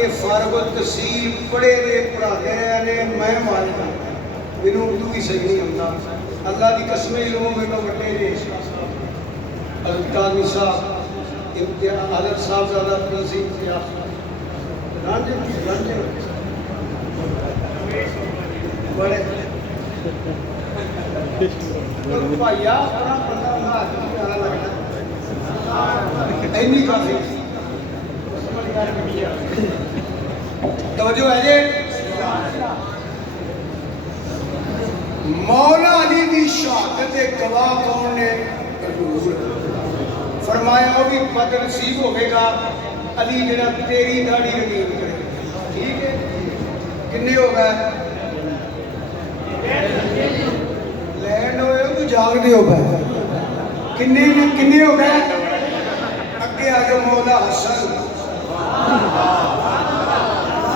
یہ فارغ التحصیل پڑھے ہوئے پڑھاتے رہے نے میں مارے گا میرے اردو بھی صحیح نہیں ہوتا اللہ کی قسم علموں میں تو بٹے نے حضرت قاضی صاحب امتیاز حضرت صاحب زیادہ پرنسی امتیاز رانجے بڑے بھائیا اپنا بندہ مہاجر لگتا اینی کافی توجہ ہے جی مولا علی دی شہادت گواہ کون نے فرمایا وہ بھی بد نصیب ہوئے گا علی جڑا تیری داڑھی رنگین کرے ٹھیک ہے کنے ہو گئے لینڈ ہوئے تو جاگ دے ہو گئے کنے ہو گئے اگے آجو مولا حسن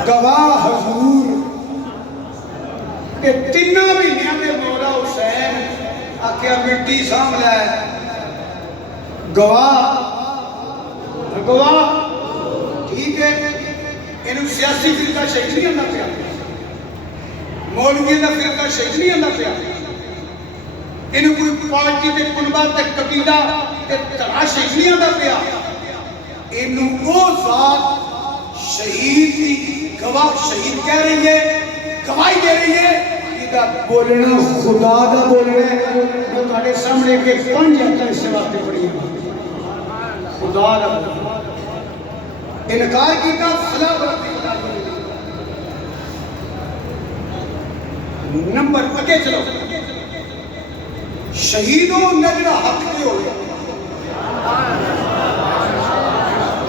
گواہ حضور کہ تینوں مہینیاں میں مولا حسین آکھیا مٹی سامنے ہے گواہ ٹھیک ہے انہوں سیاسی فرقہ شہید نہیں آنا پیا مولوی کا فرقہ شہید نہیں آنا پیا انہوں کوئی پارٹی تے کنبہ تے قبیلہ تے طرح شہید نہیں آنا پیا انہوں وہ ذات شہید کی گواہ شہید کہہ رہی ہے گواہی دے رہی ہے یہ بولنا خدا دا بولنا ہے وہ تھوڑے سامنے کے 5 ہفتہ اس سے واسطے پڑھی ہے خدا دا بولنا انکار کی کا فلا برتی نمبر اگے چلو شہیدوں نجرہ حق کے ہوئے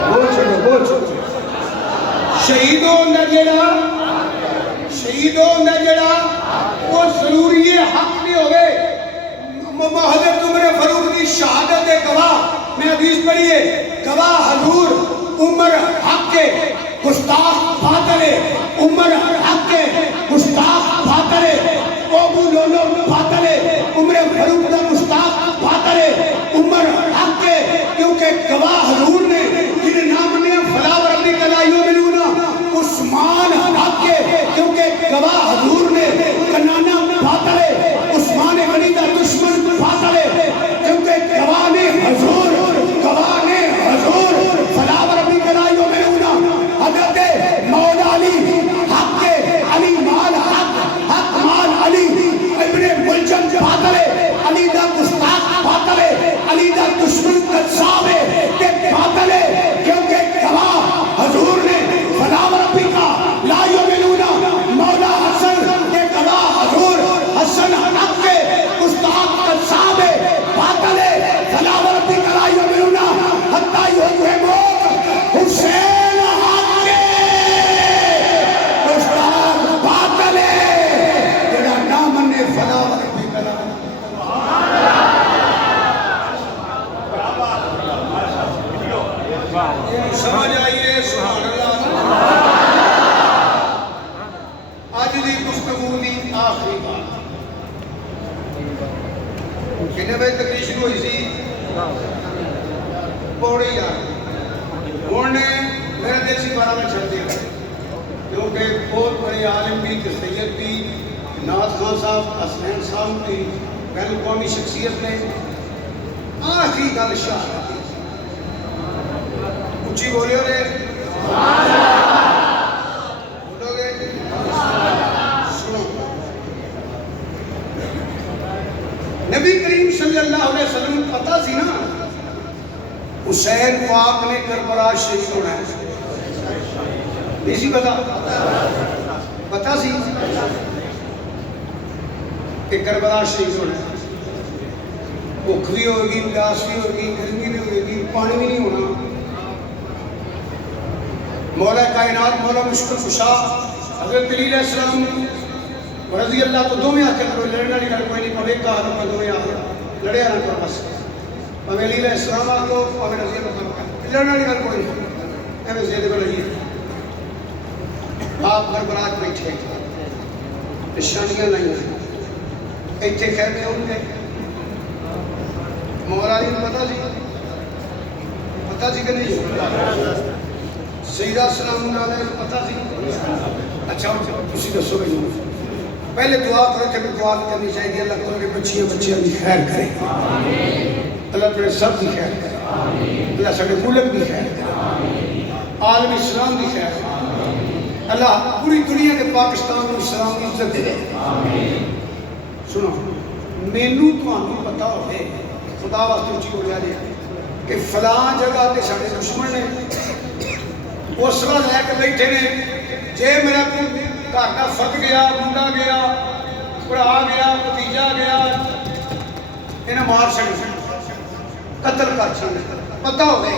بول چھوڑو شہیدوں نجرہ وہ ضروری حق بھی ہوئے حضرت عمر فاروق کی شہادت گواہ میں حدیث پڑھیے گواہ حضور عمر حق کے گستاخ باطل عمر حق کے گستاخ باطل ابو لولو باطل عمر فاروق کا گستاخ باطل عمر حق کے کیونکہ گواہ حضور نے جنہیں نام نے فلا وربی کلائیوں میں عثمان حق کے کیونکہ گواہ حضور نے کنانا باطل عثمان غنی کا دشمن باطل کیونکہ گواہ نے حضور فلا وربی کلائیوں میں حضرت مولا علی حق کے علی مال حق مال علی ابن ملجم باطل علی دا گستاخ باطل علی دا دشمن قذاب کے باطل کیونکہ گواہ حضور نے فلا وربی کا لا یؤمنون مولا حسن کے گواہ حضور حسن حق کے گستاخ قذاب باطل فلا وربی کا لا یؤمنون حتی یحبوا حسین حق کے گستاخ باطل جڑا نہ منے فلا وربی کا سمجھ آئیے سبحان اللہ آج دی گفتگو دی آخری بات کتنے بجے تقریر شروع ہوئی سی پوڑی یار انہوں نے میرے دل سے 12 میں چھڑ دیا کیونکہ بہت بڑے عالم بھی سید بھی ناز خان صاحب حسنین صاحب کی بین الاقوامی شخصیت نے آخری گل شاہ اچھی بولے رہے بولو گے سنو نبی کریم صلی اللہ علیہ وسلم پتہ سی نا حسین پاک نے کربلا شہید ہونا ہے نہیں سی پتہ سی کہ کربلا شہید ہونا ہے بھوک بھی ہوگی پیاس بھی ہوگی گرمی بھی ہوگی پانی بھی نہیں ہونا مولا کائنات مولا مشکل کشا حضرت علی علیہ السلام رضی اللہ تو دو میں آکے کرو لڑنا نہیں کوئی نہیں پوے کا حضرت میں دو میں آکے لڑے آنا کرو بس پوے علی علیہ السلام آکو پوے رضی اللہ تو لڑنا نہیں کوئی نہیں اے زیادہ کو لگی آپ بربرات بیٹھے نشانیاں نہیں ہیں ایتھے خیر میں ہوں گے مولا علی پتہ سی کہ نہیں سیدہ سیدہ سلام علیہ پتہ سی؟ اچھا تسی دسو بھائی پہلے دعا کرو کہ دعا کرنی چاہیے اللہ تمہارے بچیاں کی خیر کرے اللہ تمہارے سب کی خیر کرے اللہ سارے ملک کی خیر کرے عالم اسلام کی خیر کرے اللہ پوری دنیا کے پاکستان کو اسلام کی عزت دے سنو مینوں تمہیں پتا ہوئے خدا واسطے اچھی ہو جائے کہ فلاں جگہ تے سارے دشمن نے اس وقت لے کے بیٹھے نے جے میرا گھر کا فرد گیا منڈا گیا بڑا گیا بھتیجا گیا انہیں مار چڑھ قتل کر چڑھ پتہ ہوئے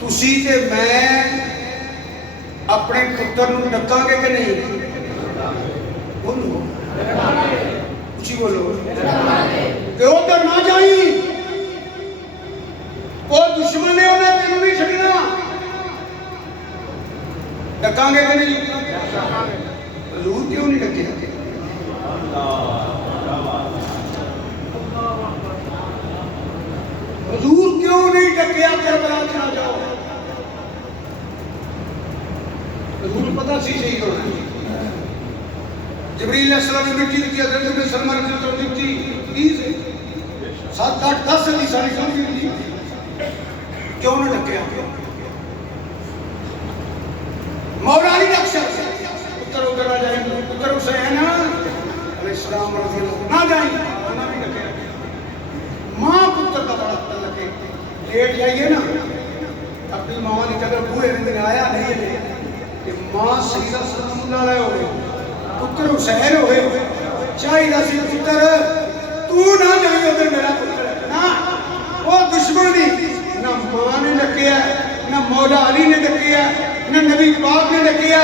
تسی تے میں اپنے پتر نوں ڈکاں گے کہ نہیں بولو اچھی بولو کہ ادھر نہ جائیں وہ دشمن نے انہیں تینوں نہیں چھڑنا ڈکاں گے کہ نہیں حضور کیوں نہیں ڈکے حضور کیوں نہیں ڈکیا کربلا نہ جاؤ حضور پتہ سی صحیح ہونا ہے جبریل علیہ السلام نے مٹی دی حضرت نے سلمان کی طرف دیکھی 20 7 8 10 سال ساری سمجھ دی کیوں نہ ڈکیا مولا علی نقشہ پتر ادھر آ جائیں پتر حسین علیہ السلام رضی اللہ نہ جائیں نہ بھی ڈکیا ماں پتر کا بڑا تعلق ہے لیٹ جائیے نا اپنی ماں نے کہا بوئے میں آیا نہیں ہے کہ ماں سیدہ سلام اللہ علیہ ہوئے پتر حسین ہوئے چاہیے سی پتر تو نہ جائیں ادھر میرا پتر نہ وہ دشمن نہیں نہ ماں نے ڈکیا نہ مولا علی نے ڈکیا نہ نبی پاک نے ڈکیا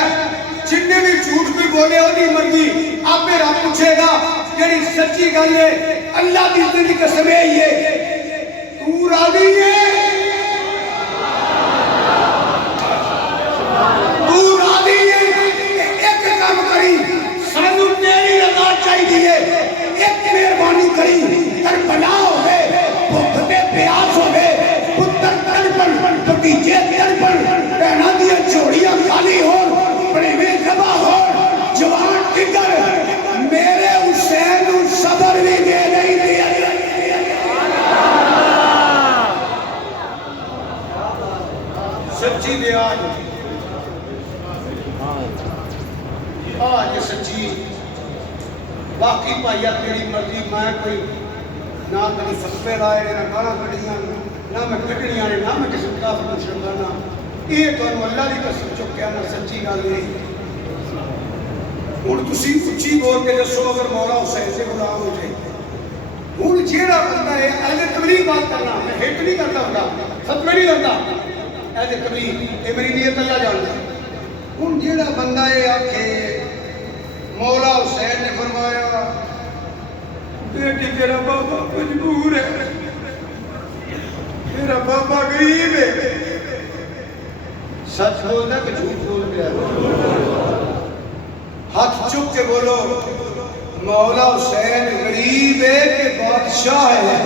جن نے بھی جھوٹ بھی بولے وہ نہیں مرضی آپ میرا پوچھے گا یعنی سچی گل ہے اللہ کی زندگی قسم ہے یہ تو راضی ہے تو راضی ہے ایک کام کری سانو تیری رضا چاہیے ایک مہربانی کری کربلا ہوے بھوک تے پیاس ہوے پتر تڑپن بھتیجے تڑپن بہنا دیا چوڑیاں خالی ہون بڑے میں ذبح ہون جوان ٹکر میرے حسین صبر بھی دے نہیں دیا سچی دے آج سچی باقی پائیا تیری مرضی میں کوئی نہ کبھی فتوے لائے نہ گانا کڑیاں نہ میں کٹڑیاں نے نہ میں کسی کافر کو شرمانا یہ تو اللہ کی قسم چکیا نہ سچی گل نہیں ہوں تسی اچھی بول کے دسو اگر مولا حسین سے غلام ہو جائے ہوں جیڑا بندہ ہے اہل تبلیغ بات کرنا میں ہٹ نہیں کرتا ہوتا فتوے نہیں لگتا اہل تبلیغ یہ میری نیت اللہ جانتا ہوں جیڑا بندہ ہے آکھے مولا حسین نے فرمایا بیٹی تیرا بابا مجبور ہے تیرا بابا غریب ہے سچ بولتا کہ جھوٹ بول گیا ہاتھ چک کے بولو مولا حسین غریب ہے کہ بادشاہ ہے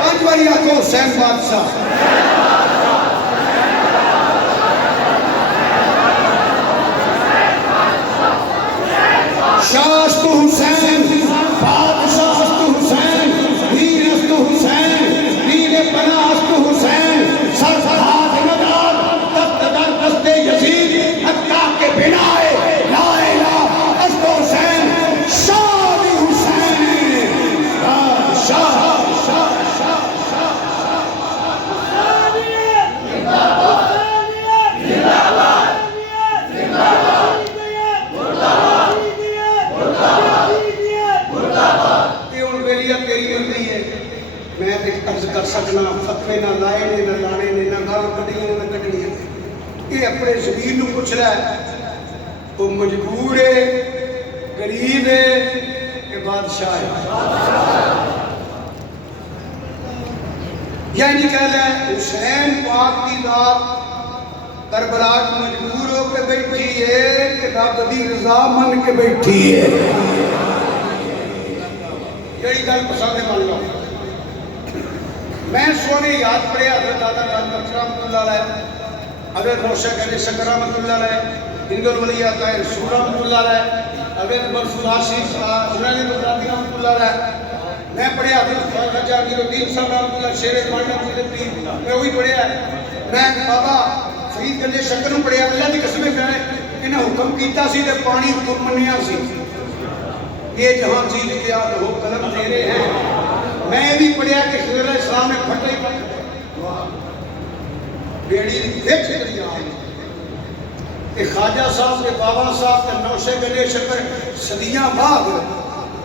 5 باری آکھو حسین بادشاہ شاست حسین بادشاہست حسین ویرست حسین ویر پناہست حسین سرفراز ندار دست در دست یزید حقا کے بنا ہے لا الہ است حسین شاد حسین بادشاہ میں عرض کر سکنا فتوے نہ لائے نے نہ لانے نے نہ گال کٹیاں نہ کٹنیاں یہ اپنے ضمیر نو پوچھ رہا ہے وہ مجبور ہے غریب ہے کہ بادشاہ ہے یعنی کہہ رہا ہے حسین پاک کی ذات کربلا مجبور ہو کے بیٹھی ہے کہ رب دی رضا من کے بیٹھی ہے یہی گل پسند مان لو میں سونے یاد پڑے حضرت دادا رحمت اللہ علیہ حضرت روشہ گنج شکر رحمۃ اللہ علیہ، ہند الولی طاہر سور رحمۃ اللہ علیہ، حضرت مرفوع آصف جنید بغدادی رحمۃ اللہ علیہ، میں پڑھیا حضرت خواجہ الدین صاحب رحمۃ اللہ شیر مانڈی میں وہی پڑھیا ہے، میں بابا فرید گنج شکر نو پڑھیا، اللہ دی قسم ہے انہیں حکم کیتا سی تے پانی حکم منیا سی، یہ جہاں چیز کیا ہو قلم تیرے ہیں، میں بھی پڑھیا کہ خضر علیہ السلام نے پھٹے بیڑی وچ دریا کہ خواجہ صاحب کے بابا صاحب کے نوشے گلے شکر صدیاں بعد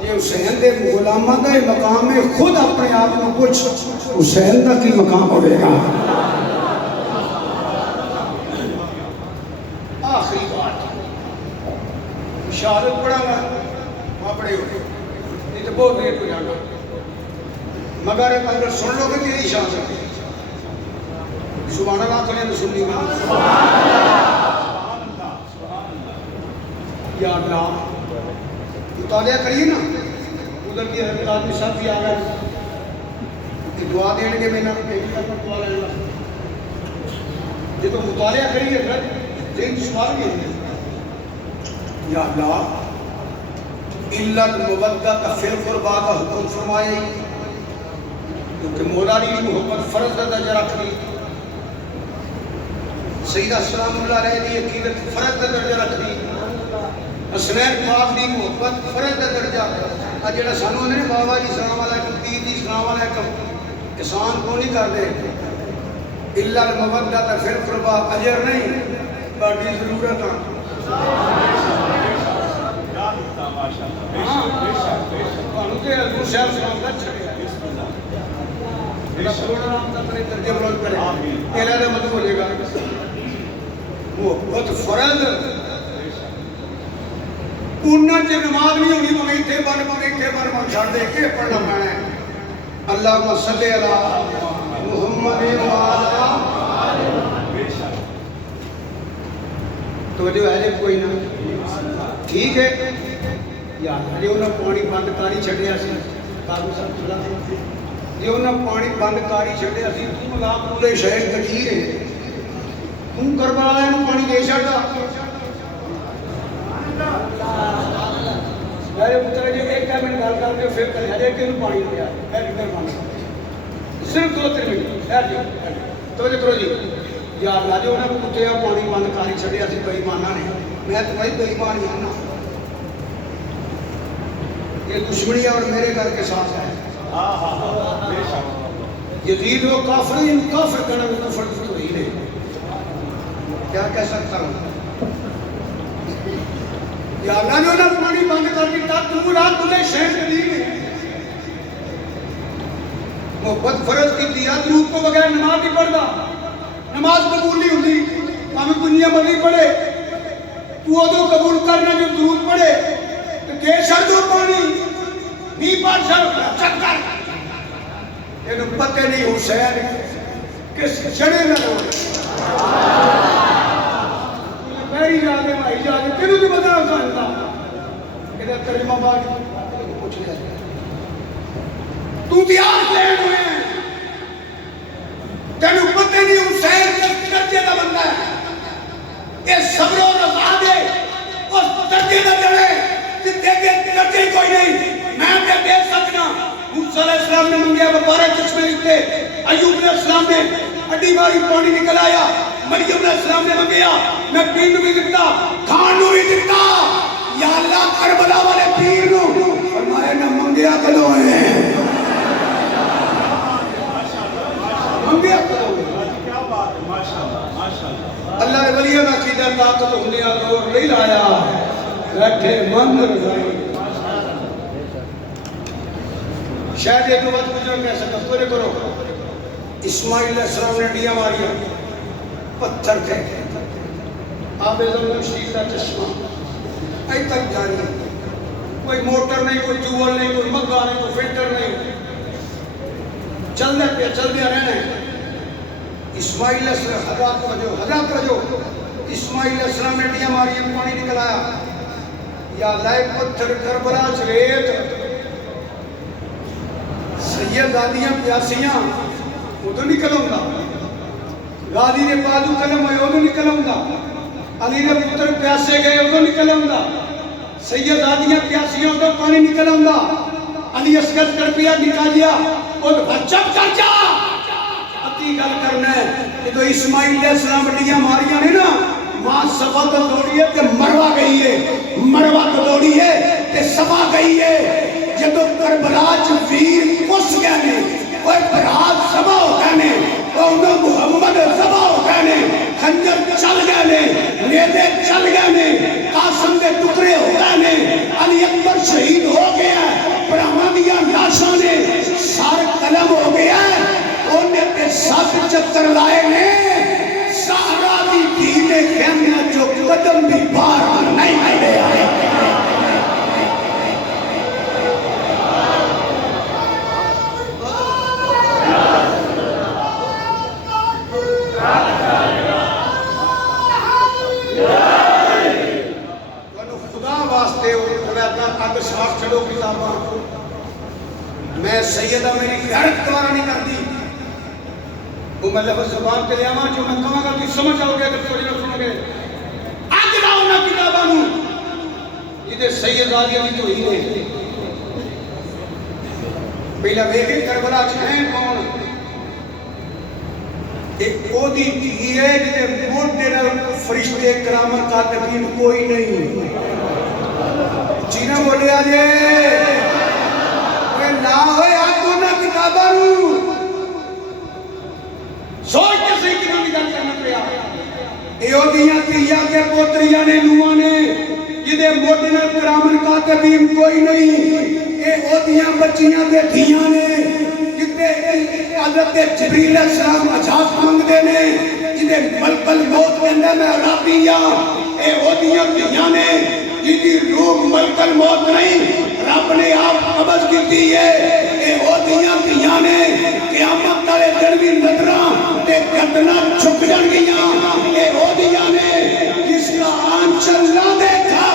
یہ حسین دے غلاماں دا مقام ہے، خود اپنے آپ کو پوچھ حسین دا کی مقام ہوئے گا۔ آخری بات شہادت پڑھا گا وہاں پڑھے ہوئے یہ تو بہت دیر کو جانا، مگر اگر سن لو گے تو یہی شہادت ہے۔ سبحان اللہ کہیں تو سننی گا، یا اللہ مطالعہ کریے نا، ادھر کی حضرت آدمی صاحب بھی آ گئے کہ دعا دیں گے، میں نہ دعا لیں گا، یہ تو مطالعہ کریے ذہن سوال بھی ہے، یا اللہ علت مودت فی القربا کا حکم فرمائے، کیونکہ مولا علی کی محبت فرض کا درجہ رکھ دی، سیدہ سلام اللہ علیہ دی عقیدت فرض کا درجہ رکھ دی، حسنین پاک دی محبت فرض کا درجہ، جڑا سانو نے بابا جی سلام علیکم، پیر جی سلام علیکم، کسان کو نہیں کر دے، الا المودۃ فی القربا اجر نہیں باقی ضرورت محبت فرض انہاں چ نماز نہیں ہونی، مگیٹھے بن چھڑ دے کے پڑھنا پینا ہے، اللہم صلی علی محمد وعلی توجہ ہے جب کوئی نہ ٹھیک ہے یا جی انہوں نے پانی بند کاری چھڑیا سی کابو صاحب چلا جی انہوں نے پانی بند کاری چھڑیا سی تو لا پورے شہر کٹیر ہے تو کربلا ہے پانی دے چھڑا میرے پتر جی ایک منٹ گل کر کے پھر کر جائے کہ پانی دیا صرف 2-3 منٹ خیر جی توجہ کرو جی یا اللہ جو انہوں نے کتیا پانی بند کاری چھڑیا سی بے ایمانہ نے، میں تو بھائی بے ایمان ہی ہوں، یہ دشمنی اور میرے گھر کے ساتھ ہے، یزید و کافر ان کافر کرنا بھی کفر تو ہی نہیں، کیا کہہ سکتا ہوں یا اللہ نے انہوں نے پانی بند کر دیتا تو رات تلے شہر قدیم ہے، محبت فرض کی دیا درود کو بغیر نماز نہیں پڑھتا، نماز قبول نہیں ہوتی، ہمیں دنیا مرضی پڑھے تو ادو قبول کرنا جو درود پڑھے تو دے شر دو پانی نہیں پڑھ شر چکر یہ پتہ نہیں حسین کس جڑے لگو میری جانے بھائی جانے تینوں بھی بتا سکتا ادھر ترجمہ بات پوچھ لیا تو دیار لین ہوئے ہیں تینوں پتہ نہیں حسین کس درجے کا بندہ ہے، یہ صبر و رضا دے اس درجے کا جڑے جتنے کے درجے کوئی نہیں، میں تے دے سکنا۔ موسیٰ علیہ السلام نے منگیا بارے چشمے لکھتے، ایوب علیہ السلام نے اڈی ماری پانی نکل آیا، مریم علیہ السلام نے منگیا میں پیر بھی دکھتا کھان بھی دکھتا، یا اللہ کربلا والے پیر نو فرمایا نہ منگیا کلو ہے منگیا کلو ہے، اللہ نے ولیہ کا عقیدہ طاقت ہندیا دور نہیں لایا بیٹھے من رضائی شاید ایک بات گزر کہہ سکتا پورے کرو اسماعیل علیہ السلام نے ڈیا ماریا پتھر تھے آب زمزم شریف کا چشمہ ای تک جاری کوئی موٹر نہیں، کوئی ٹیوبل نہیں، کوئی مگا نہیں، کوئی فلٹر نہیں، چلنے پہ چلتے رہنے۔ اسماعیل علیہ السلام حضرات وجو اسماعیل علیہ السلام نے ڈیا ماری پانی نکل آیا، یا لائے پتھر کربلا چریت سید دادیاں پیاسیاں وہ تو نہیں کلوں گا، غازی نے پادو کلم ہوئے وہ آؤں علی نے پتر پیاسے گئے ادو نکل آؤں سید آدیاں پیاسیاں ادو پانی نکل آؤں علی اصغر کر پیا نکالیا اور چپ کر جا اتی گل کرنا ہے کہ تو اسماعیل علیہ السلام بڑیاں ماریاں نے نا ماں صفا تو دوڑی ہے کہ مروا گئی ہے مروا تو دوڑی ہے کہ صفا گئی ہے جدو کربلا چ ویر کس گئے نے اور برات صفا ہو گئے نے اور محمد صفا ہو گئے نے خنجر چل گئے نے نیزے چل گئے نے قاسم کے ٹکڑے ہو گئے نے علی اکبر شہید ہو گیا براہمہ دیا لاشاں نے سار قلم ہو گیا انہیں پہ سب چکر لائے نے سارا دی دینے خیمہ جو قدم بھی بار نہیں ملے آئے خدا واسطے اگ صاف چلو کتاباں میں سیدہ میری غیرت دوارا نہیں کر دی وہ میں لفظ زبان کے لئے آمان جو میں کہاں گا کہ سمجھ آؤ گے اگر تھوڑی نہ سنو گے آج لاؤ نا کتاباں یہ دے سید آدھی ابھی تو ہی نہیں پہلا بیگے کربلا چھائیں کون ایک کو دی تھی ہے جنہیں موٹ دینا فرشتے کرامت کاتبین کوئی نہیں چینہ بولے آجے لا ہوئے آج کو نا کتاباں سوچ کے صحیح کی نوٹی گل کرنا پڑیا ایودیاں تیہ کے پوتریاں نے نوہ نے جدے موٹن کرامن کاتبین کوئی نہیں ایودیاں بچیاں کے دھیاں نے جدے حضرت جبریل السلام اجازت مانگ دے نے جدے ملکل موت کے اندر میں رابیاں ایودیاں دھیاں نے جدی روح ملکل موت نہیں رب نے آپ قبض کی دی ہے اے عہدیاں دیاں نے قیامت تارے دنوی نظران تے گردنا چھک جن گیاں اے عہدیاں نے جس کا آنچل نہ دیکھا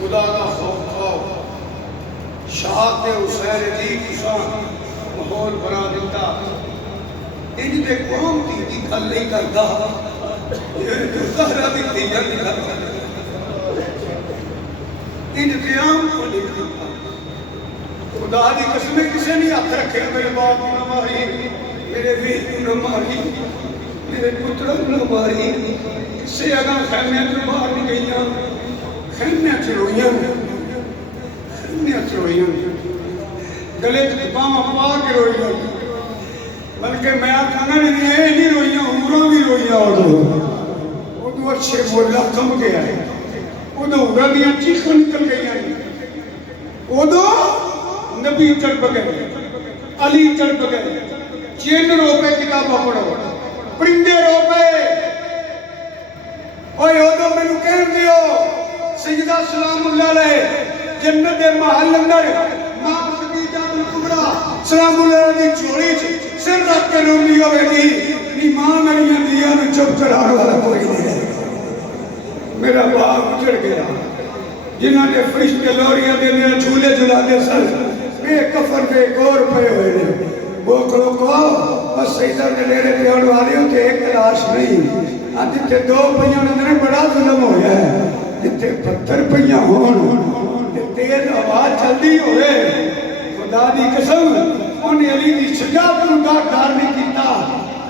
خدا کا خوف خوف شہاد حسین جی کسان ماحول بنا دیتا ان دے قوم دی گل نہیں کرتا سارا بھی تیجا نہیں کرتا ان قیام کو نہیں کرتا خدا دی قسمیں کسے نہیں ہاتھ رکھے میرے باپ نہ ماری میرے بیٹی نہ ماری میرے پتر نہ ماری کسے اگاں خیمے تو باہر نہیں گئیاں خیمے چروئیاں خیمے چروئیاں گلے باہاں پا کے روئی گئی بلکہ میں کھانا نہیں روئیاں عمروں بھی روئیاں وہ دو اچھے مولا کم گیا ہے وہ دو عمرہ دیا چیخوں نکل گئی ہیں وہ دو نبی چڑھ گئے علی چڑھ گئے چین روپے کتابہ پڑھو پرندے روپے اوہ وہ دو میں نو کہن دیو سجدہ سلام اللہ علیہ جنت محل اندر ماں سلام اللہ دی چھوڑی سر رکھ کے رومی ہوئے گی ایمان نہیں اندیا میں چپ چڑھاڑ والا کوئی نہیں ہے میرا باپ اچھڑ گیا جنہاں نے فرشتے لوریاں دے میرے جھولے جھلا دے سر بے کفر بے گور پہ ہوئے نے وہ کلو کو بس سیدہ نے لیرے پیان والے ہوتے ایک لاش نہیں آج جتے دو پہیاں نے بڑا ظلم ہویا ہے جتے پتھر پہیاں ہون تیز آواز جلدی ہوئے خدا دی قسم انہیں علی دی شجاعت کو دار نہیں کیتا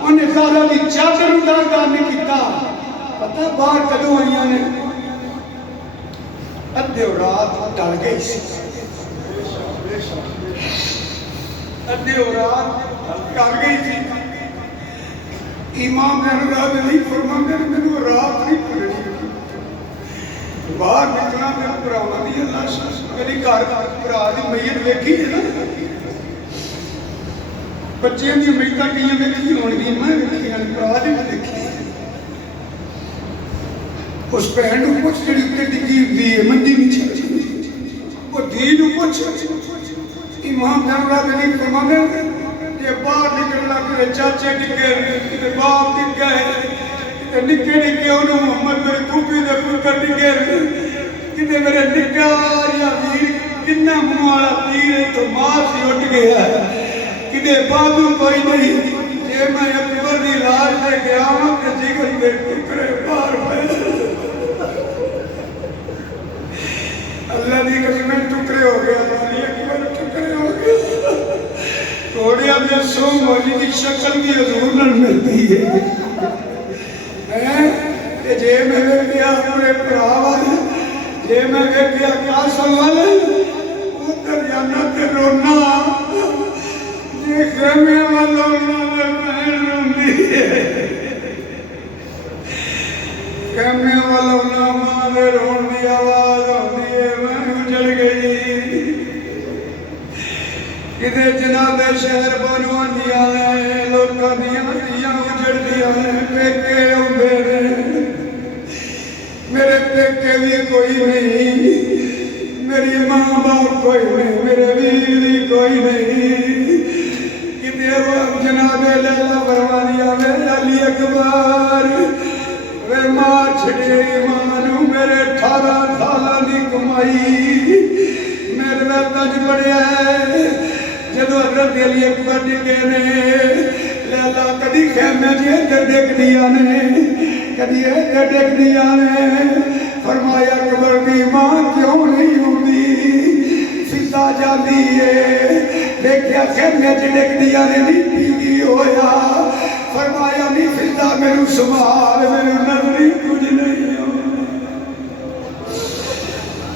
انہیں زالہ دی چادر دار نہیں کیتا پتہ باہر کدوں آئیاں نے ادھے و رات ڈال گئی سی ادھے و رات ڈال گئی تھی امام احمد علی فرماندے نے میں رات نہیں پڑھنی باہر نکلا میں پرانا دی اللہ شاہ میری گھر پرا دی میت دیکھی ہے نا بچے دی میتاں کیاں دیکھی ہونگی میں دیکھی ہے پرا دی میں دیکھی اس پہن کو کچھ جڑی اتے ڈگی ہوتی ہے مندی نیچے وہ دین کو کچھ امام احمد علی فرماندے یہ باہر نکلنا کہ چاچے ڈگے باپ ڈگے نکے نکے انہوں محمد میرے توپی دے پتر ڈگے کدے میرے نکا یا ویر کنا منہ والا تیر ہے تو مار سی اٹھ گیا کدے بابو کوئی نہیں جے میں اکبر دی لاش لے کے آواں تے جگر دے ٹکڑے باہر پے اللہ دی قسم ٹکڑے ہو گیا علی اکبر ٹکڑے ہو گیا تھوڑیا میں سو مولی کی شکل بھی حضور نال ملتی ہے جے میں ویکھیا اپنے بھرا والے جے میں ویکھیا قاسم والے ادھر جانا تے رونا جے خیمے والا بہن روندی ہے خیمے والا ماں دے رون دی آواز آتی ہے میں اجڑ گئی کدے جناب شہر بنوان دیا ہے لوکاں دیاں دیاں اجڑ دیا ہے پیکے ہوندے نے میرے پیکے بھی کوئی نہیں میری ماں باپ کوئی نہیں میرے بیوی کوئی نہیں کدے وہ جناب لیلا فرما دیا میرے علی اکبر وے ماں چھڑے مانو میرے 18 سالاں دی کمائی میرے میں تج پڑیا ہے جدو حضرت علی اکبر ڈگے نے لیلا کدی خیمے جی ادھر ڈگ دیا نے کدی ادھر ڈگ دیا نے فرمایا اکبر دی ماں کیوں نہیں ہوندی فضا جاندی ہے دیکھیا خیمے جی ڈگ دیا نے نہیں کی ہویا فرمایا نہیں فضا میرے سمال میرے نظری کچھ نہیں ہوندا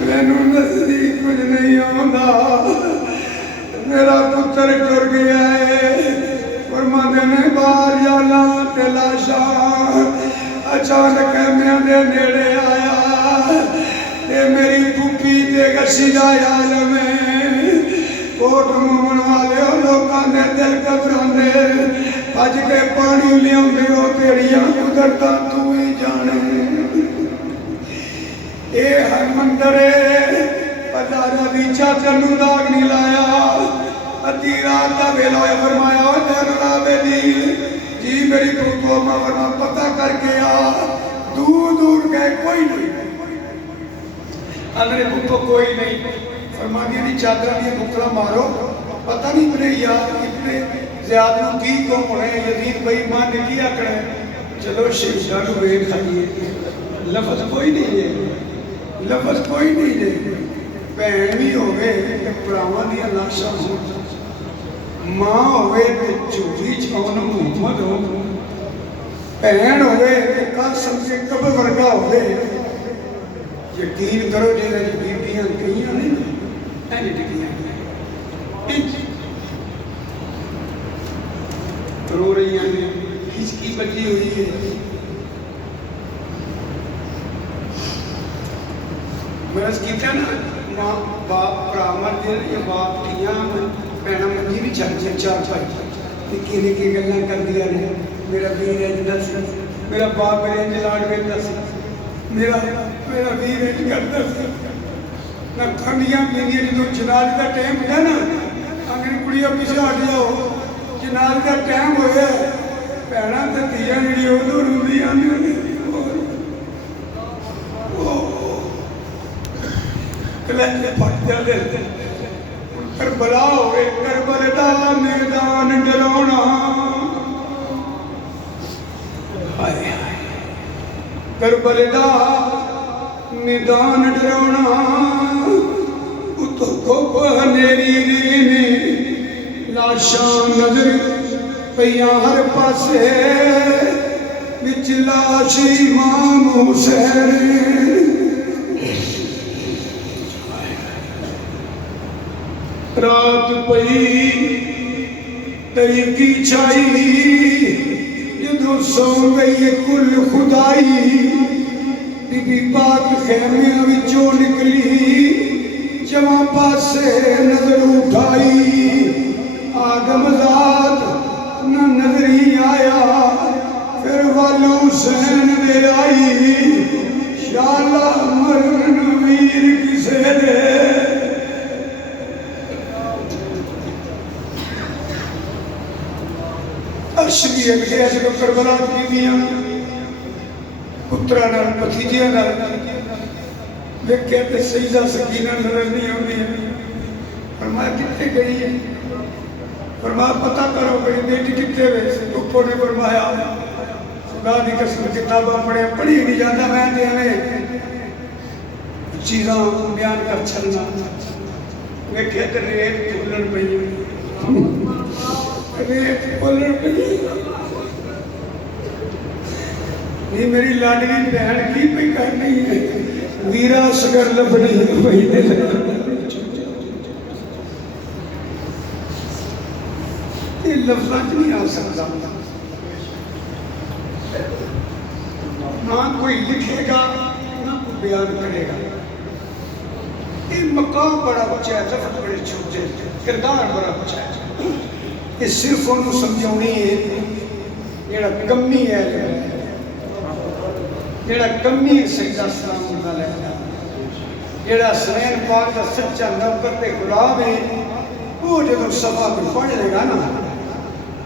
میرے نظری کچھ نہیں ہوندا میرا پتر ٹر گیا ہے فرماندے نے باہر جانا تے لاشا اچانک میں دے نیڑے آیا تے میری پھوپھی تے گسی دا عالم ہے کوٹ مومن والے لوکاں دے دل گھبراندے بھج کے پانی لیاندے ہو تیریاں قدرتاں تو ہی جانے اے ہر مندر پتارا دی چاچا نو داغ نہیں لایا ادھی رات دا ویلا ہویا فرمایا جنرا بیدیل جی میری پھوپھو ماں فرما پتہ کر کے آ دور دور گئے کوئی نہیں میرے پھوپھو کوئی نہیں فرما دیا نہیں چادرہ دی بکرا مارو پتہ نہیں بنے یاد اتنے زیادہ کی کو مڑے یزید بھائی ماں نے کیا کرے چلو شیشہ نو ویکھ کھائیے لفظ کوئی نہیں ہے لفظ کوئی نہیں ہے بہن بھی ہوئے پراواں دیا لاشاں ہو ماں ہوئے چوری چھاؤن محمد ہو بہن ہوئے قاسم کے قبر ورگا ہوئے یقین کرو جیسے بیٹیاں کہیں نہیں اینے ٹکیاں رو رہی ہیں کس کی بچی ہوئی ہے میں اس کیتا نا ماں باپ پرامر دے یا باپ کیاں بہنا منجی بھی چار پائی نکی گلاں کر دیا نے میرا ویر انج دس میرا باپ میرے انج لاڈ میں دس میرا ویر انج کر دس نہ کھانیاں پیندیاں جدوں جناز دا ٹائم ہوندا نا انگن کڑیاں پیچھے ہٹ جاؤ جناز دا ٹائم ہویا بہنا تے دھیاں جڑی اودوں روندیاں نے کلچے پھٹ جاندے کربلا ہوئے کربل دا میدان ڈرونا کربل دا میدان ڈرونا اتو کھوپ ہنیری رینے لاشاں نظر پیاں ہر پاسے وچ لاش امام حسین رات پئی طریقی چھائی جدو سو گئی کل خدائی بی بی پاک خیمیاں وچوں نکلی جمع پاسے نظر اٹھائی آدم ذات نہ نظر ہی آیا پھر والو حسین دے آئی شالا مرن ویر کسے دے عرشگی اگلے جب کربلا کی دیا پترہ نال پتیجیاں نال ویکھیا تے سیدہ سکینہ نظر نہیں آتی ہے. فرمایا کتنے گئی ہے؟ فرمایا پتہ کرو میری بیٹی کتنے ویسے. پھپھو نے فرمایا خدا دی قسم کتاباں پڑھی نہیں جاتا میں تے ایویں چیزاں بیان کر چھلنا. ویکھیا تے ریت کھلن پئی، ریت کھلن پئی. نہیں میری لاڈلی بہن کی پہ کرنی ہے ویرا سگر لبنی پئی. یہ لفظاں نہیں آ سکتا، نہ کوئی لکھے گا نہ کوئی بیان کرے گا. یہ مقام بڑا اچھا ہے، لفظ بڑے چھوٹے، کردار بڑا اچھا ہے. یہ صرف انہوں سمجھونی ہے جڑا کمی ہے، جڑا کمی ہے سیدہ سلام علیہ، جڑا سنین پاک کا سچا نوکر تے غلام ہے. وہ جب صفحہ کو پڑھ لے گا نا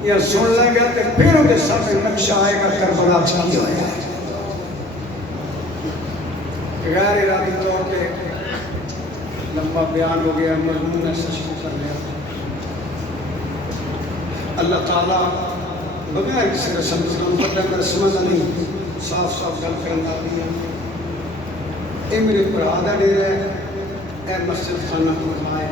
یا سن لے گا تو پھر وہ سامنے نقشہ آئے گا کربلا چھائی ہویا ہے. غیر ارادی طور پہ لمبا بیان ہو گیا، مضمون ایسا شروع کر لیا. اللہ تعالیٰ بغیر کسی رسم سے مقدم رسمہ نہیں صاف صاف گل کرنا بھی ہے. یہ میرے برادر ہے، اے مسجد خانہ فرمائے